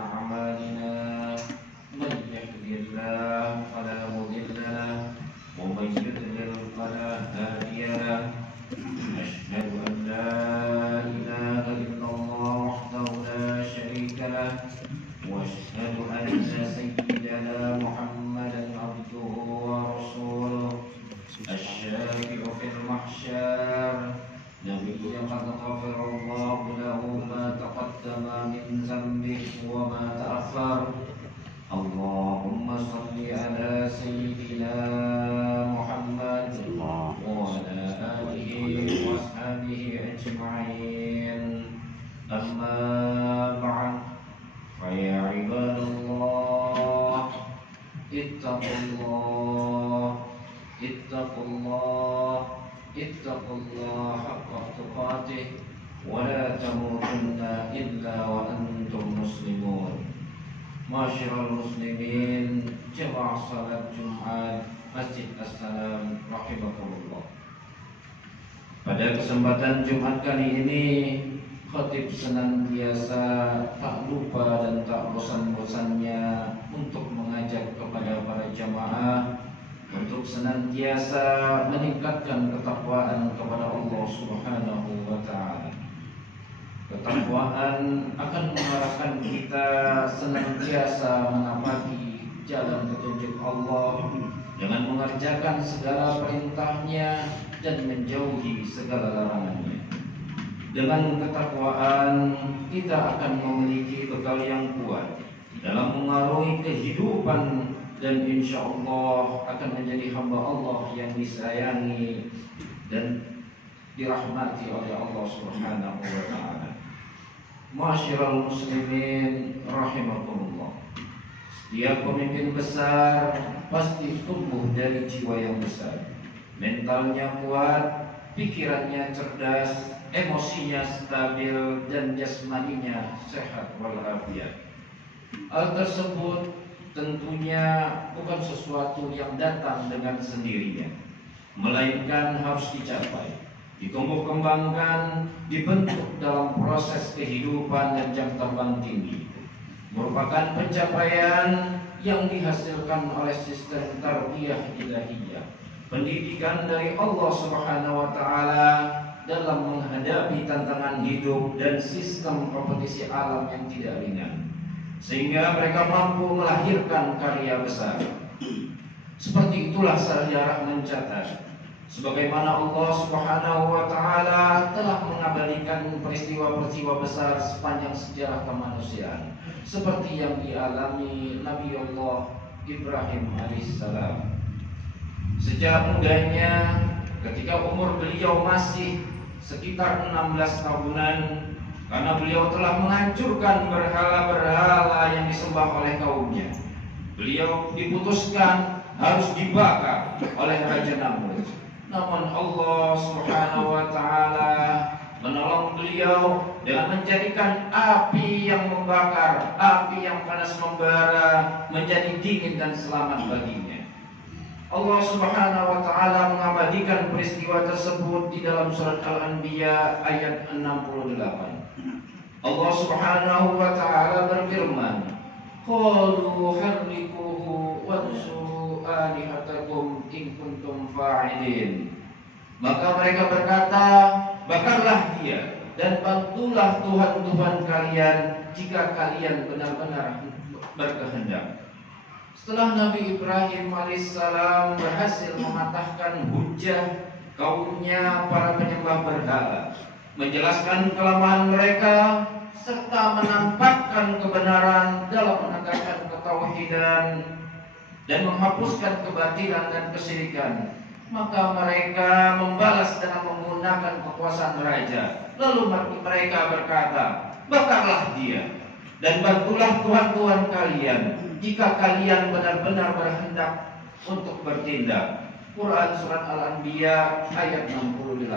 أعمالنا من يهده الله فلا مضل له ومن يضلل فلا هادي له أشهد أن لا إله إلا الله وحده لا شريك له وأشهد أن سيدنا محمدا عبده ورسوله الشافع في المحشر نبي قد غفر الله له ما تقدم من ذنبه وما تأخر اللهم صل على سيدنا محمد وعلى آله وأصحابه أجمعين أما بعد فيا عباد الله اتقوا الله اتقوا الله اتقوا الله حق تقاته ولا تموتن إلا وأنتم مسلمون. Masyarul muslimin, jemaah salat Jumat Masjid As-Salam rahimakumullah. Pada kesempatan Jumat kali ini, khatib senantiasa tak lupa dan tak bosan-bosannya untuk mengajak kepada para jemaah untuk senantiasa meningkatkan ketakwaan kepada Allah Subhanahu wa ta'ala. Ketakwaan akan mengarahkan kita senantiasa menapaki jalan petunjuk Allah dengan mengerjakan segala perintahnya dan menjauhi segala larangannya. Dengan ketakwaan kita akan memiliki bekal yang kuat dalam mengarungi kehidupan dan insya Allah akan menjadi hamba Allah yang disayangi dan dirahmati oleh Allah Subhanahu wa ta'ala. Masyarul muslimin rahimakumullah. Setiap pemimpin besar pasti tumbuh dari jiwa yang besar. Mentalnya kuat, pikirannya cerdas, emosinya stabil dan jasmaninya sehat walafiat. Hal tersebut tentunya bukan sesuatu yang datang dengan sendirinya, melainkan harus dicapai, ditumbuh kembangkan, dibentuk dalam proses kehidupan dan jam terbang tinggi. Merupakan pencapaian yang dihasilkan oleh sistem tarbiyah ilahiyah, pendidikan dari Allah Subhanahu wa ta'ala dalam menghadapi tantangan hidup dan sistem kompetisi alam yang tidak ringan, sehingga mereka mampu melahirkan karya besar. Seperti itulah sejarah mencatat, sebagaimana Allah Subhanahu wa ta'ala telah mengabadikan peristiwa-peristiwa besar sepanjang sejarah kemanusiaan, seperti yang dialami Nabi Allah Ibrahim alaihissalam. Sejak mudanya, ketika umur beliau masih sekitar 16 tahunan, karena beliau telah menghancurkan berhala-berhala yang disembah oleh kaumnya, beliau diputuskan harus dibakar oleh Raja Namrud. Namun Allah Subhanahu wa ta'ala menolong beliau dengan menjadikan api yang membakar, api yang panas membara menjadi dingin dan selamat baginya. Allah Subhanahu wa ta'ala mengabadikan peristiwa tersebut di dalam surat Al-Anbiya ayat 68. Allah Subhanahu wa ta'ala berfirman, qalu harrikuhu wansuru alihatakum in kuntum fa'ilin. Maka mereka berkata, bakarlah dia dan bantulah Tuhan-Tuhan kalian jika kalian benar-benar berkehendak. Setelah Nabi Ibrahim alaihissalam berhasil mematahkan hujah kaumnya para penyembah berhala, menjelaskan kelemahan mereka, serta menampakkan kebenaran dalam menegakkan ketauhidan dan menghapuskan kebatilan dan kesyirikan, maka mereka membalas dengan menggunakan kekuasaan raja. Lalu mereka berkata, bakarlah dia dan bantulah Tuhan-Tuhan kalian jika kalian benar-benar berhendak untuk bertindak. Quran Surat Al-Anbiya ayat 68.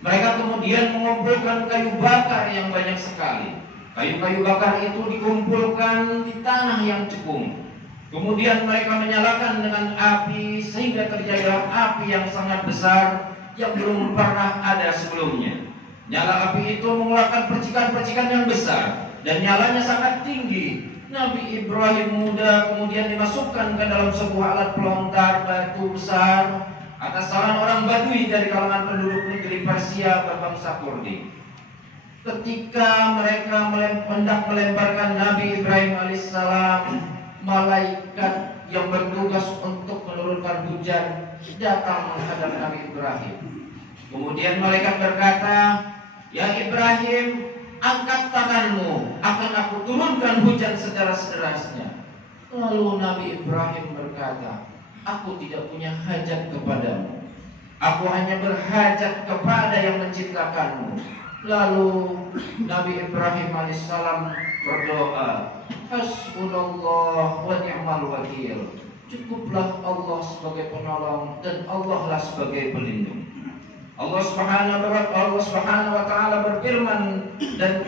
Mereka kemudian mengumpulkan kayu bakar yang banyak sekali. Kayu-kayu bakar itu dikumpulkan di tanah yang cekung. Kemudian mereka menyalakan dengan api sehingga terjadilah api yang sangat besar yang belum pernah ada sebelumnya. Nyala api itu mengeluarkan percikan-percikan yang besar dan nyalanya sangat tinggi. Nabi Ibrahim muda kemudian dimasukkan ke dalam sebuah alat pelontar batu besar atas saran orang Badui dari kalangan penduduk negeri Persia berbangsa Kurdi. Ketika mereka hendak melemparkan Nabi Ibrahim alaihissalam, malaikat yang bertugas untuk menurunkan hujan datang menghadap Nabi Ibrahim. Kemudian malaikat berkata, "Ya Ibrahim, angkat tanganmu, akan aku turunkan hujan sederas-derasnya." Lalu Nabi Ibrahim berkata, "Aku tidak punya hajat kepadamu. Aku hanya berhajat kepada yang menciptakanmu." Lalu Nabi Ibrahim alaihissalam berdoa, "Hasbunallah wa ni'mal wakil." Cukuplah Allah sebagai penolong dan Allah lah sebagai pelindung. Allah Subhanahu wa taala berfirman dan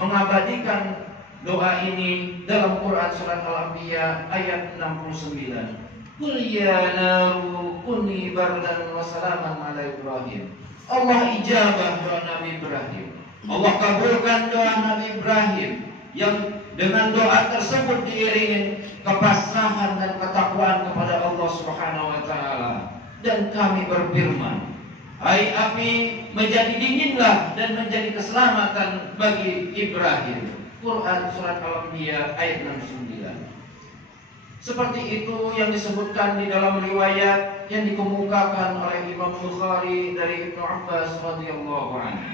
mengabadikan doa ini dalam Quran surat Al-Anbiya ayat 69. Qul ya naru kuni bardan wa salaman ala Ibrahim. Allah ijabah doa Nabi Ibrahim. Allah kabulkan doa Nabi Ibrahim yang dengan doa tersebut diiringi kepasrahan dan ketakwaan kepada Allah Subhanahu wa taala. Dan kami berfirman, "Hai api, menjadi dinginlah dan menjadi keselamatan bagi Ibrahim." Quran surat Al-Anbiya ayat 69. Seperti itu yang disebutkan di dalam riwayat yang dikemukakan oleh Imam Bukhari dari Ibnu Abbas radhiyallahu anhu.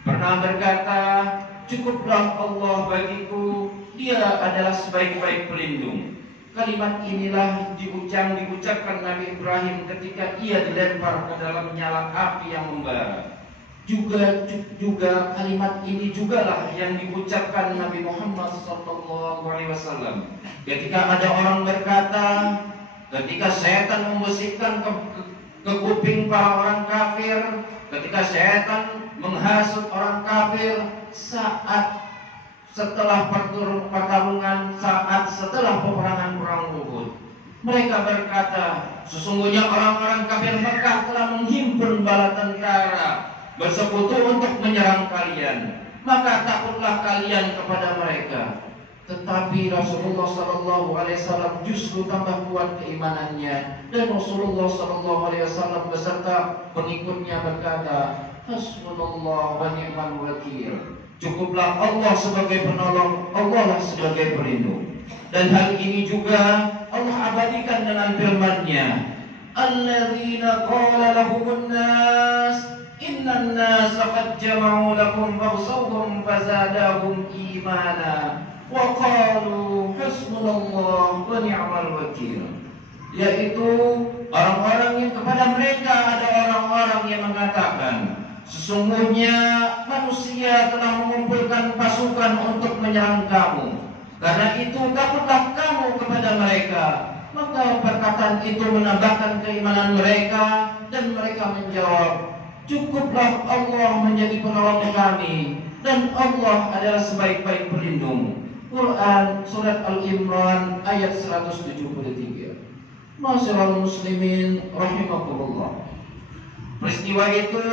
Pernah berkata, "Cukuplah Allah bagiku, Dia adalah sebaik-baik pelindung." Kalimat inilah diucapkan Nabi Ibrahim ketika ia dilempar ke dalam nyala api yang membara. Juga kalimat ini jugalah yang diucapkan Nabi Muhammad SAW ketika ada orang berkata, ketika setan membisikkan ke kuping para orang kafir, ketika setan menghasut orang kafir saat setelah pertarungan, saat setelah peperangan perang Uhud. Mereka berkata, "Sesungguhnya orang-orang kafir Mekah telah menghimpun bala tentara bersekutu untuk menyerang kalian, maka takutlah kalian kepada mereka." Tetapi Rasulullah SAW justru tambah kuat keimanannya, dan Rasulullah SAW beserta pengikutnya berkata, "Hasbunallah wa ni'mal wakil." Cukuplah Allah sebagai penolong, Allah lah sebagai pelindung. Dan hal ini juga Allah abadikan dengan firman-Nya, "Alladzina qala lahumun nas innan nasa qad jama'u lakum fakhshawhum fazadahum imana wa qalu hasbunallah wa ni'mal wakil." Yaitu orang-orang yang kepada mereka ada orang-orang yang mengatakan, "Sesungguhnya manusia telah mengumpulkan pasukan untuk menyerang kamu. Karena itu takutlah kamu kepada mereka." Maka perkataan itu menambahkan keimanan mereka, dan mereka menjawab, "Cukuplah Allah menjadi penolong kami, dan Allah adalah sebaik-baik pelindung." Quran surat Al-Imran ayat 173. Ma'asyiral muslimin rahimakumullah. Peristiwa itu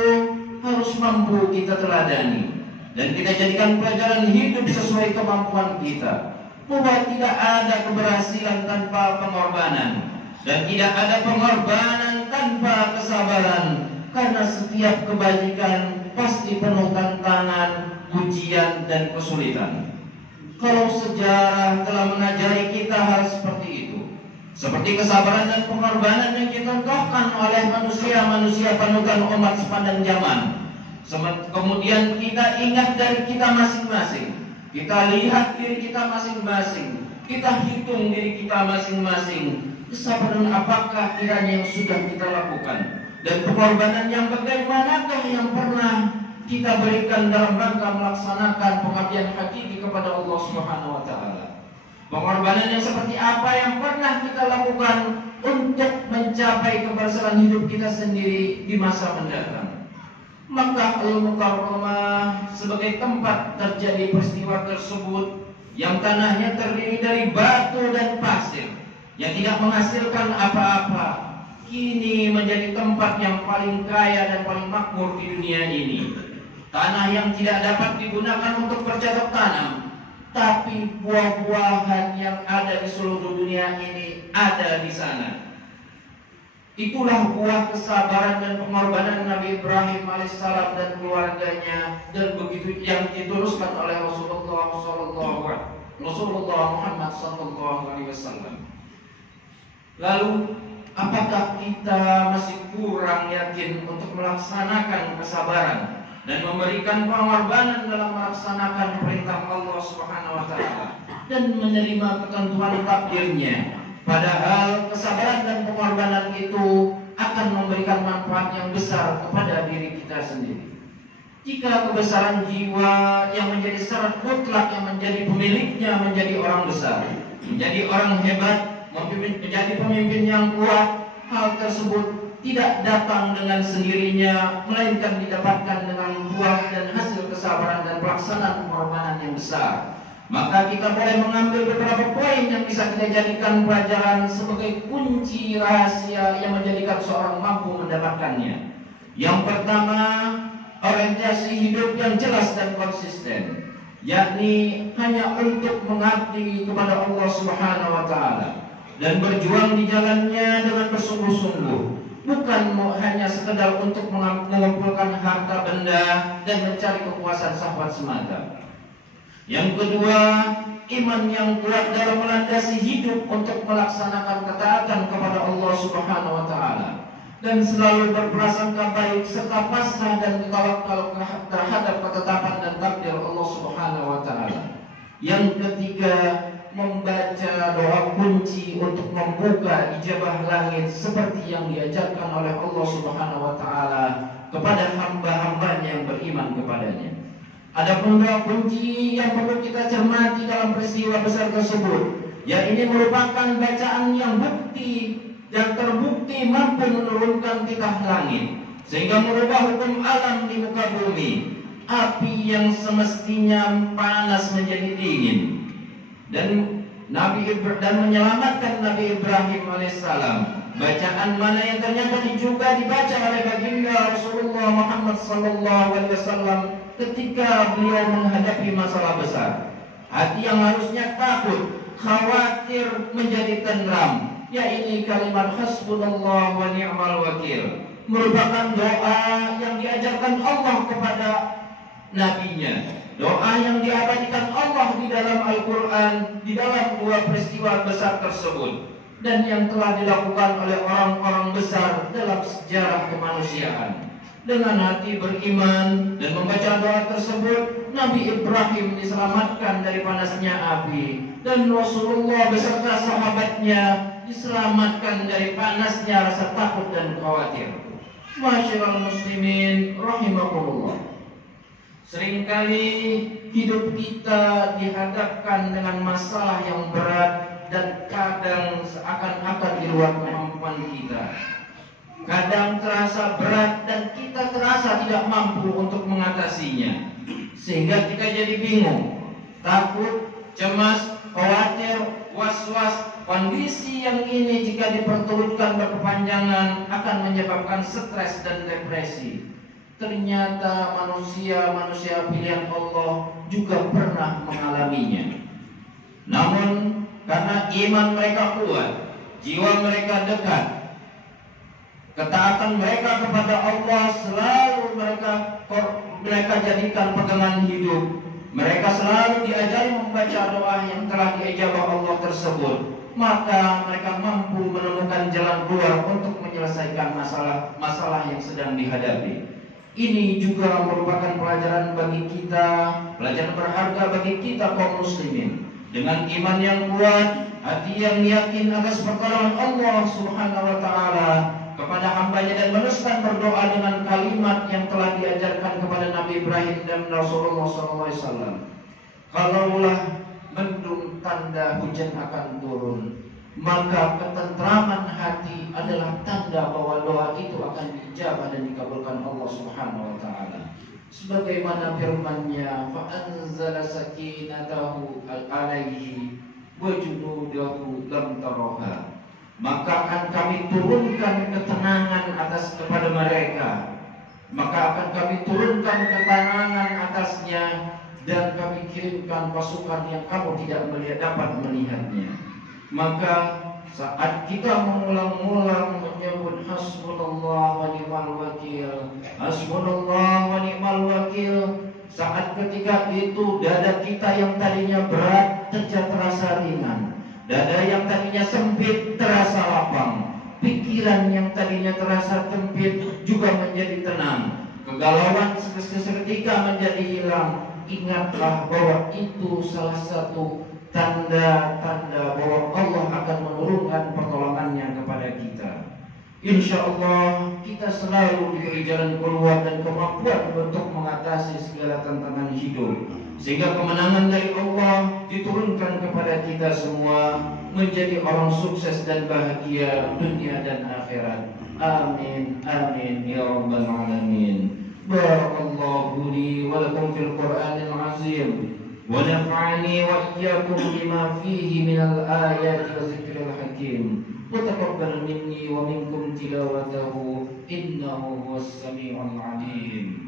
harus mampu kita teladani dan kita jadikan pelajaran hidup sesuai kemampuan kita, bahwa tidak ada keberhasilan tanpa pengorbanan dan tidak ada pengorbanan tanpa kesabaran, karena setiap kebajikan pasti penuh tantangan, ujian dan kesulitan. Kalau sejarah telah mengajari kita hal seperti itu, seperti kesabaran dan pengorbanan yang dicontohkan oleh manusia-manusia panutan umat sepanjang zaman. Kemudian kita ingat dari kita masing-masing, kita lihat diri kita masing-masing, kita hitung diri kita masing-masing, kesabaran apakah kiranya yang sudah kita lakukan, dan pengorbanan yang bagaimanakah yang pernah kita berikan dalam rangka melaksanakan pengabdian hakiki kepada Allah Subhanahu wa taala. Pengorbanan yang seperti apa yang pernah kita lakukan untuk mencapai keberhasilan hidup kita sendiri di masa mendatang. Makkah Al-Mukarramah sebagai tempat terjadi peristiwa tersebut, yang tanahnya terdiri dari batu dan pasir yang tidak menghasilkan apa-apa, kini menjadi tempat yang paling kaya dan paling makmur di dunia ini. Tanah yang tidak dapat digunakan untuk bercocok tanam, tapi buah-buahan yang ada di seluruh dunia ini ada di sana. Itulah buah kesabaran dan pengorbanan Nabi Ibrahim alaihissalam dan keluarganya, dan begitu yang diteruskan oleh Rasulullah Muhammad sallallahu alaihi wasallam. Lalu, apakah kita masih kurang yakin untuk melaksanakan kesabaran dan memberikan pengorbanan dalam melaksanakan perintah Allah Subhanahu wa taala dan menerima ketentuan takdirnya? Padahal kesabaran dan pengorbanan itu akan memberikan manfaat yang besar kepada diri kita sendiri. Jika kebesaran jiwa yang menjadi syarat mutlak yang menjadi pemiliknya menjadi orang besar, menjadi orang hebat, menjadi pemimpin yang kuat, hal tersebut tidak datang dengan sendirinya, melainkan didapatkan dengan buah dan hasil kesabaran dan pelaksanaan pengorbanan yang besar. Maka kita boleh mengambil beberapa poin yang bisa kita jadikan pelajaran sebagai kunci rahasia yang menjadikan seorang mampu mendapatkannya. Yang pertama, orientasi hidup yang jelas dan konsisten, yakni hanya untuk mengabdi kepada Allah Subhanahu wa taala dan berjuang di jalannya dengan bersungguh-sungguh, bukan hanya sekedar untuk mengumpulkan harta benda dan mencari kepuasan syahwat semata. Yang kedua, iman yang kuat dalam melandasi hidup untuk melaksanakan ketaatan kepada Allah Subhanahu wa taala dan selalu berprasangka baik serta pasrah dan tawakal terhadap ketetapan dan takdir Allah Subhanahu wa taala. Yang ketiga, membaca doa kunci untuk membuka ijabah langit seperti yang diajarkan oleh Allah Subhanahu wa taala kepada hamba-hambanya yang beriman kepadanya. Adapun doa kunci yang perlu kita cermati dalam peristiwa besar tersebut, ya ini merupakan bacaan yang bukti dan terbukti mampu menurunkan titah langit sehingga merubah hukum alam di muka bumi. Api yang semestinya panas menjadi dingin dan menyelamatkan Nabi Ibrahim alaihissalam. Bacaan mana yang ternyata juga dibaca oleh baginda Rasulullah Muhammad sallallahu alaihi wasallam ketika beliau menghadapi masalah besar. Hati yang harusnya takut, khawatir menjadi tenteram. Ya ini kalimat hasbunallah wa ni'mal wakil, merupakan doa yang diajarkan Allah kepada nabinya. Doa yang diabadikan Allah di dalam Al-Quran, di dalam dua peristiwa besar tersebut, dan yang telah dilakukan oleh orang-orang besar dalam sejarah kemanusiaan. Dengan hati beriman dan membaca doa tersebut, Nabi Ibrahim diselamatkan dari panasnya api, dan Rasulullah beserta sahabatnya diselamatkan dari panasnya rasa takut dan khawatir. Masyiral muslimin rahimakumullah. Seringkali hidup kita dihadapkan dengan masalah yang berat dan kadang seakan-akan di luar kemampuan kita. Kadang terasa berat dan kita terasa tidak mampu untuk mengatasinya, sehingga kita jadi bingung, takut, cemas, khawatir, was-was. Kondisi yang ini jika diperturutkan berkepanjangan akan menyebabkan stres dan depresi. Ternyata manusia pilihan Allah juga pernah mengalaminya. Namun karena iman mereka kuat, jiwa mereka dekat, ketaatan mereka kepada Allah selalu mereka jadikan pegangan hidup. Mereka selalu diajari membaca doa yang telah diijabah Allah tersebut. Maka mereka mampu menemukan jalan keluar untuk menyelesaikan masalah yang sedang dihadapi. Ini juga merupakan pelajaran bagi kita, pelajaran berharga bagi kita kaum muslimin. Dengan iman yang kuat, hati yang yakin atas pertolongan Allah Subhanahu wa taala kepada hambanya dan meneruskan berdoa dengan kalimat yang telah diajarkan kepada Nabi Ibrahim dan Rasulullah SAW. Kalaulah mendung tanda hujan akan turun, maka ketentraman hati adalah tanda bahwa doa itu akan dijabah dan dikabulkan Allah Subhanahu wa taala. Sebagaimana firman-Nya, fa anzala sakinatahu alaihi wa junudahu lam taraha. Maka akan kami turunkan ketenangan kepada mereka. Maka akan kami turunkan ketenangan atasnya dan kami kirimkan pasukan yang kamu tidak dapat melihatnya. Maka saat kita mengulang-ulang menyebut hasbunallah wa ni'mal wakil, hasbunallah wa ni'mal wakil, saat ketika itu dada kita yang tadinya berat terasa ringan, dada yang tadinya sempit terasa lapang, pikiran yang tadinya terasa sempit juga menjadi tenang, kegalauan seketika menjadi hilang. Ingatlah bahwa itu salah satu tanda-tanda bahwa Allah akan menurunkan pertolongannya kepada kita. Insya Allah kita selalu diberi jalan keluar dan kemampuan untuk mengatasi segala tantangan hidup, sehingga kemenangan dari Allah diturunkan kepada kita semua, menjadi orang sukses dan bahagia dunia dan akhirat. Amin, amin ya rabbal alamin. Barakallahu li wa lakum fil Qur'anil azim, wa nafa'ani wa iyyakum bima fihi minal ayati wa zikril hakim. Wa taqabbal minni wa minkum tilawatahu innahu huwas sami'ul alim.